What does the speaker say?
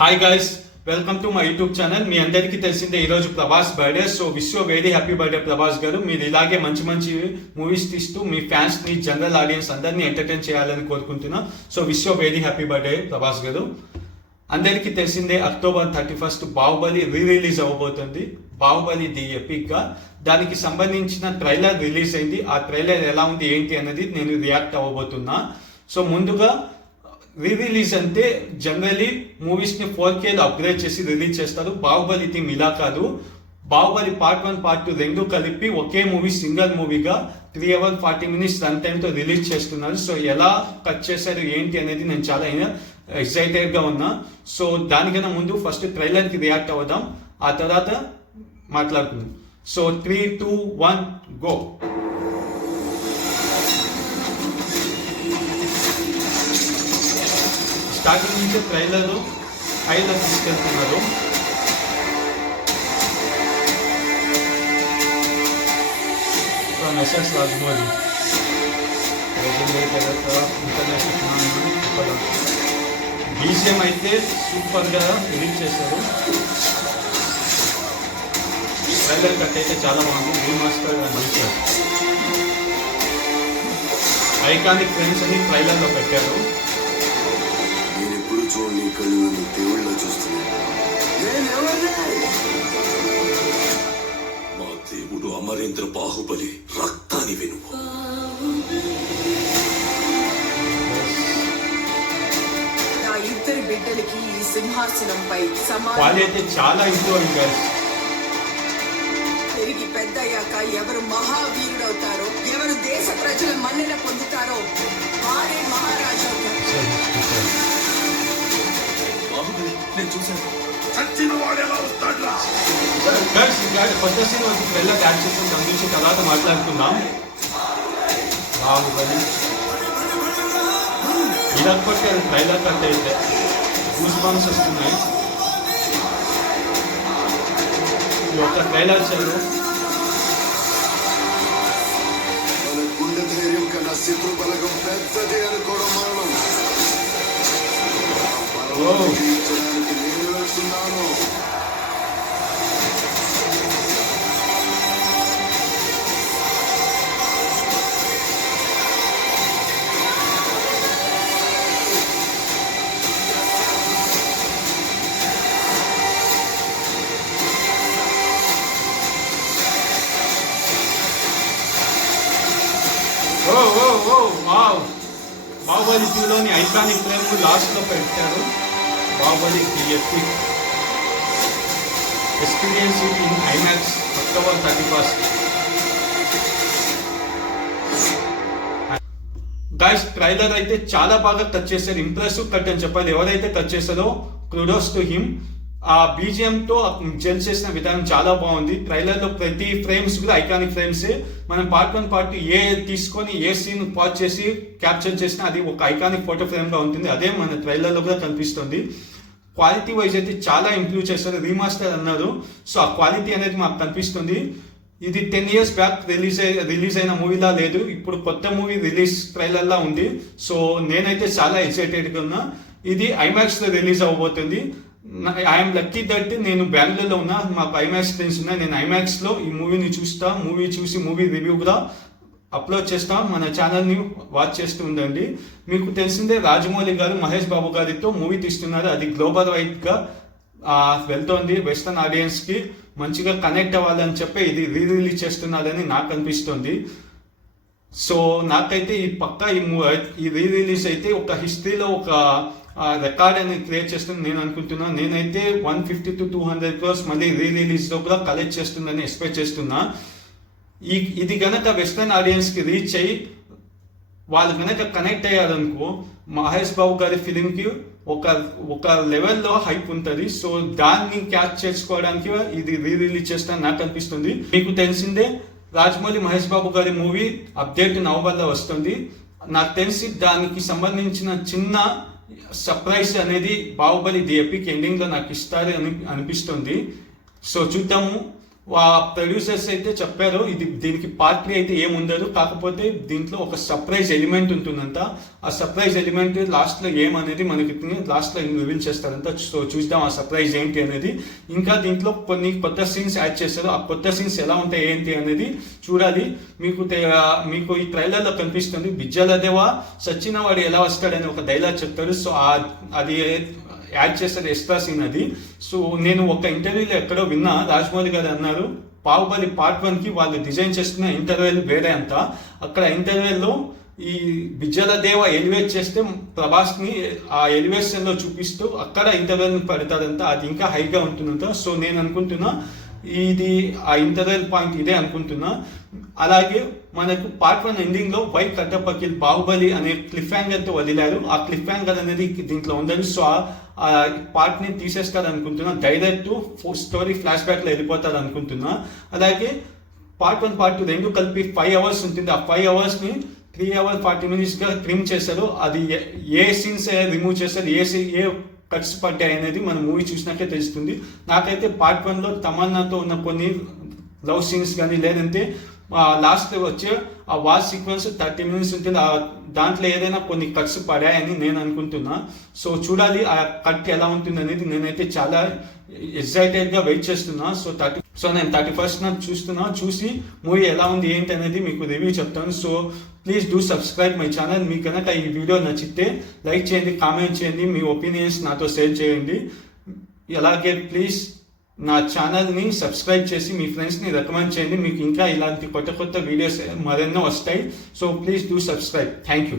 Hi guys, welcome to my YouTube channel. మీ అందరికీ తెలిసిందే ఈరోజు Prabhas birthday. So wish you very happy birthday Prabhas గారు. మీరు ఇలాగే మంచి మంచి మూవీస్ తీస్తూ మీ ఫ్యాన్స్ ని, జనరల్ ఆడియన్స్ అందరినీ ఎంటర్టైన్ చేయాలని కోరుకుంటున్నా. So wish you very happy birthday Prabhas గారు. అందరికీ తెలిసిందే October 31 బాహుబలి రిలీజ్ అవ్వబోతుంది. బాహుబలి ది ఎపిక్ గా దానికి సంబంధించిన ట్రైలర్ రిలీజ్ అయింది. ఆ ట్రైలర్ ఎలా ఉంది ఏంటి అనేది నేను రియాక్ట్ అవ్వబోతున్నా. సో ముందుగా రిలీజ్ అంటే జనరలీ మూవీస్ ని 4Kలో అప్గ్రేడ్ చేసి రిలీజ్ చేస్తారు. బాహుబలి థీమ్ ఇలా కాదు. బాహుబలి పార్ట్ 1 పార్ట్ 2 రెండు కలిపి ఒకే మూవీ సింగిల్ మూవీగా 3 hours 40 minutes రన్ టైమ్ తో రిలీజ్ చేస్తున్నారు. సో ఎలా కట్ చేశారు ఏంటి అనేది నేను చాలా ఎక్సైటెడ్ గా ఉన్నా. సో దానికన్నా ముందు ఫస్ట్ ట్రైలర్ కి రియాక్ట్ అవుదాం, ఆ తర్వాత మాట్లాడుకుందాం. So 3, 2, 1 go. స్టార్టింగ్ నుంచి ట్రైలర్ హైలో తీసుకెళ్తున్నారు. మెసేజ్ రాజమౌళి ఇంటర్నేషనల్ బీజిఎం అయితే సూపర్ గా రిలీజ్ చేశారు. ట్రైలర్ కట్ అయితే చాలా బాగుంది. రీమాస్టర్ మంచిగా ఐకానిక్ ఫ్రేమ్స్ అని ట్రైలర్ లో పెట్టారు. చూడండి, కళ్ళు నన్ను దేవుళ్ళ చూస్తున్నాను. మా దేవుడు అమరేంద్ర బాహుబలి రక్తాన్ని వెనుక నా ఇద్దరు బిడ్డలకి ఈ సింహాసనంపై అయితే చాలా ఇంప్రూవ్ అయింది. తిరిగి పెద్దయ్యాక ఎవరు మహావీరుడవుతారో, ఎవరు దేశ ప్రజల మన్నెల పొందుతారో వారే మహారాజు అవుతారు. నేను చూశాను. చచ్చిన వాడు ఎలా వస్తాడు? కొత్త సినిమా ట్రైలర్ యాడ్ చేసిన సంబంధించి తర్వాత మాట్లాడుకుందాం. బాహుబలి ఇదొక్కటి ట్రైలర్ కట్ అయితే గూస్ బంప్స్ వస్తున్నాయి. ఒక ట్రైలర్ చేయరు. మన గుండె ధైర్యం కన్నా శత్రు బలగం పెద్దది అనుకోవడం మనం. నేను వెళ్తున్నాను. బాహుబలి 2లోని ఐకానిక్ ఫ్రేమ్ లాస్ట్ లో పెట్టారు. Baahubali epic experience in IMAX October 31. Guys, trailer అయితే చాలా బాగా కట్ చేశారు. ఇంప్రెసివ్ కట్ అని చెప్పాలి. ఎవరైతే కట్ చేశారో కుడోస్ టు హిమ్. ఆ బీజిఎం తో జెల్ చేసిన విధానం చాలా బాగుంది. ట్రైలర్ లో ప్రతి ఫ్రేమ్స్ కూడా ఐకానిక్ ఫ్రేమ్స్. మనం పార్ట్ 1 పార్ట్ 2 ఏ తీసుకొని ఏ సీన్ పాజ్ చేసి క్యాప్చర్ చేసినా అది ఒక ఐకానిక్ ఫోటో ఫ్రేమ్ గా ఉంటుంది. అదే మన ట్రైలర్ లో కూడా కనిపిస్తుంది. క్వాలిటీ వైజ్ అయితే చాలా ఇంప్రూవ్ చేస్తారు. రీమాస్టర్ అన్నారు. సో ఆ క్వాలిటీ అనేది మాకు కనిపిస్తుంది. ఇది 10 years బ్యాక్ రిలీజ్ అయిన మూవీలా లేదు. ఇప్పుడు కొత్త మూవీ రిలీజ్ ట్రైలర్ లా ఉంది. సో నేనైతే చాలా ఎక్సైటెడ్ గా ఉన్నా. ఇది ఐమాక్స్ లో రిలీజ్ అవ్వబోతుంది. ఐఎమ్ లక్కీ దట్ నేను బెంగళూరులో ఉన్నా. మాకు ఐమాక్స్ ఫ్రెండ్స్ ఉన్నాయి. నేను ఐమాక్స్ లో ఈ మూవీని చూస్తా. మూవీ చూసి మూవీ రివ్యూ కూడా అప్లోడ్ చేస్తాం. మన ఛానల్ని వాచ్ చేస్తూ ఉండండి. మీకు తెలిసిందే రాజమౌళి గారు మహేష్ బాబు గారితో మూవీ తీస్తున్నారు. అది గ్లోబల్ వైడ్ గా వెళ్తోంది. వెస్టర్న్ ఆడియన్స్ కి మంచిగా కనెక్ట్ అవ్వాలని చెప్పి ఇది రిలీజ్ చేస్తున్నారని నాకు అనిపిస్తుంది. సో నాకైతే ఈ పక్క ఈ రిలీజ్ అయితే ఒక హిస్టరీలో ఒక రికార్డ్ అనేది క్రియేట్ చేస్తుంది నేను అనుకుంటున్నా. నేనైతే 150 to 200 crores మళ్ళీ రిలీజ్ లో కూడా కలెక్ట్ చేస్తుందని ఎక్స్పెక్ట్ చేస్తున్నా. ఇది గనక వెస్టర్న్ ఆడియన్స్ కి రీచ్ అయ్యి వాళ్ళు గనక కనెక్ట్ అయ్యారనుకో, మహేష్ బాబు గారి ఫిలిం కి ఒక లెవెల్లో హైప్ ఉంటుంది. సో దాన్ని క్యాచ్ చేసుకోవడానికి ఇది రిలీజ్ చేస్తానని నాకు అనిపిస్తుంది. మీకు తెలిసిందే రాజమౌళి మహేష్ బాబు గారి మూవీ అప్డేట్ నవంబర్లో వస్తుంది. నాకు తెలిసి దానికి సంబంధించిన చిన్న సర్ప్రైజ్ అనేది బాహుబలి ది ఎపిక్ ఎండింగ్ లో నాకు ఇస్తారు అని అనిపిస్తుంది. సో చూద్దాము. ప్రొడ్యూసర్స్ అయితే చెప్పారు దీనికి పార్ట్ 3 అయితే ఏముండదు, కాకపోతే దీంట్లో ఒక సర్ప్రైజ్ ఎలిమెంట్ ఉంటుందంట. ఆ సర్ప్రైజ్ ఎలిమెంట్ లాస్ట్ లో ఏమనేది మనకి లాస్ట్ లో రివీల్ చేస్తారంట. సో చూద్దాం ఆ సర్ప్రైజ్ ఏంటి అనేది. ఇంకా దీంట్లో కొన్ని కొత్త సీన్స్ యాడ్ చేస్తారు. ఆ కొత్త సీన్స్ ఎలా ఉంటాయి ఏంటి అనేది చూడాలి. మీకు ఈ ట్రైలర్ లో కనిపిస్తుంది బిజ్జలదేవా సచిన వాడు ఎలా వస్తాడని ఒక డైలాగ్ చెప్తాడు. సో అది యాడ్ చేస్తారు ఎక్స్ట్రా సీన్ అది. సో నేను ఒక ఇంటర్వ్యూలో ఎక్కడో విన్నా, రాజమౌళి గారు అన్నారు బాహుబలి పార్ట్ 1 కి వాళ్ళు డిజైన్ చేస్తున్న ఇంటర్వ్యూలు వేరే అంట. అక్కడ ఇంటర్వ్యూలో ఈ బిజ్జలదేవ ఎలివేట్ చేస్తే ప్రభాస్ ని ఆ ఎలివేషన్ లో చూపిస్తూ అక్కడ ఇంటర్వ్యూని పెడతారంట. అది ఇంకా హైగా ఉంటుందంట. సో నేను అనుకుంటున్నా ఇది ఆ ఇంటర్వెల్ పాయింట్ ఇదే అనుకుంటున్నా. అలాగే మనకు పార్ట్ 1 ఎండింగ్ లో వై కట్టపకిల్ బాహుబలి అనే క్లిఫ్ హ్యాంగర్ తో వదిలారు. ఆ క్లిఫ్ హ్యాంగర్ అనేది దీంట్లో ఉండదు. సో ఆ పార్ట్ ని తీసేస్తారు అనుకుంటున్నా. డైరెక్ట్ స్టోరీ ఫ్లాష్ బ్యాక్ లో వెళ్ళిపోతారు అనుకుంటున్నా. అలాగే పార్ట్ 1 పార్ట్ 2 రెండు కలిపి 5 hours ఉంటుంది. ఆ 5 hours ని 3 hours 40 minutes గా ట్రిమ్ చేశారు. అది ఏ సీన్స్ రిమూవ్ చేశారు, ఏ కట్స్ పడ్డాయి అనేది మనం మూవీ చూసినాకే తెలుస్తుంది. నాకైతే పార్ట్ 1 లో తమన్నాతో ఉన్న కొన్ని లవ్ సీన్స్ కానీ, లేదంటే లాస్ట్ వచ్చే ఆ వార్ సీక్వెన్స్ 30 minutes ఉంటుంది. దాంట్లో ఏదైనా కొన్ని కట్స్ పడాయని నేను అనుకుంటున్నా. సో చూడాలి ఆ కట్ ఎలా ఉంటుంది అనేది. నేనైతే చాలా ఎక్సైటెడ్ గా వెయిట్ చేస్తున్నా. సో నేను 31st చూసి మూవీ ఎలా ఉంది ఏంటి అనేది మీకు రివ్యూ చెప్తాను. So please do subscribe my channel. మీకు కనుక ఈ వీడియో నచ్చితే లైక్ చేయండి, కామెంట్ చేయండి, మీ ఒపీనియన్స్ నాతో షేర్ చేయండి. అలాగే ప్లీజ్ నా ఛానల్ని సబ్స్క్రైబ్ చేసి మీ ఫ్రెండ్స్ని రికమెండ్ చేయండి. మీకు ఇంకా ఇలాంటి కొత్త వీడియోస్ మరెన్నో వస్తాయి. So please do subscribe. Thank you.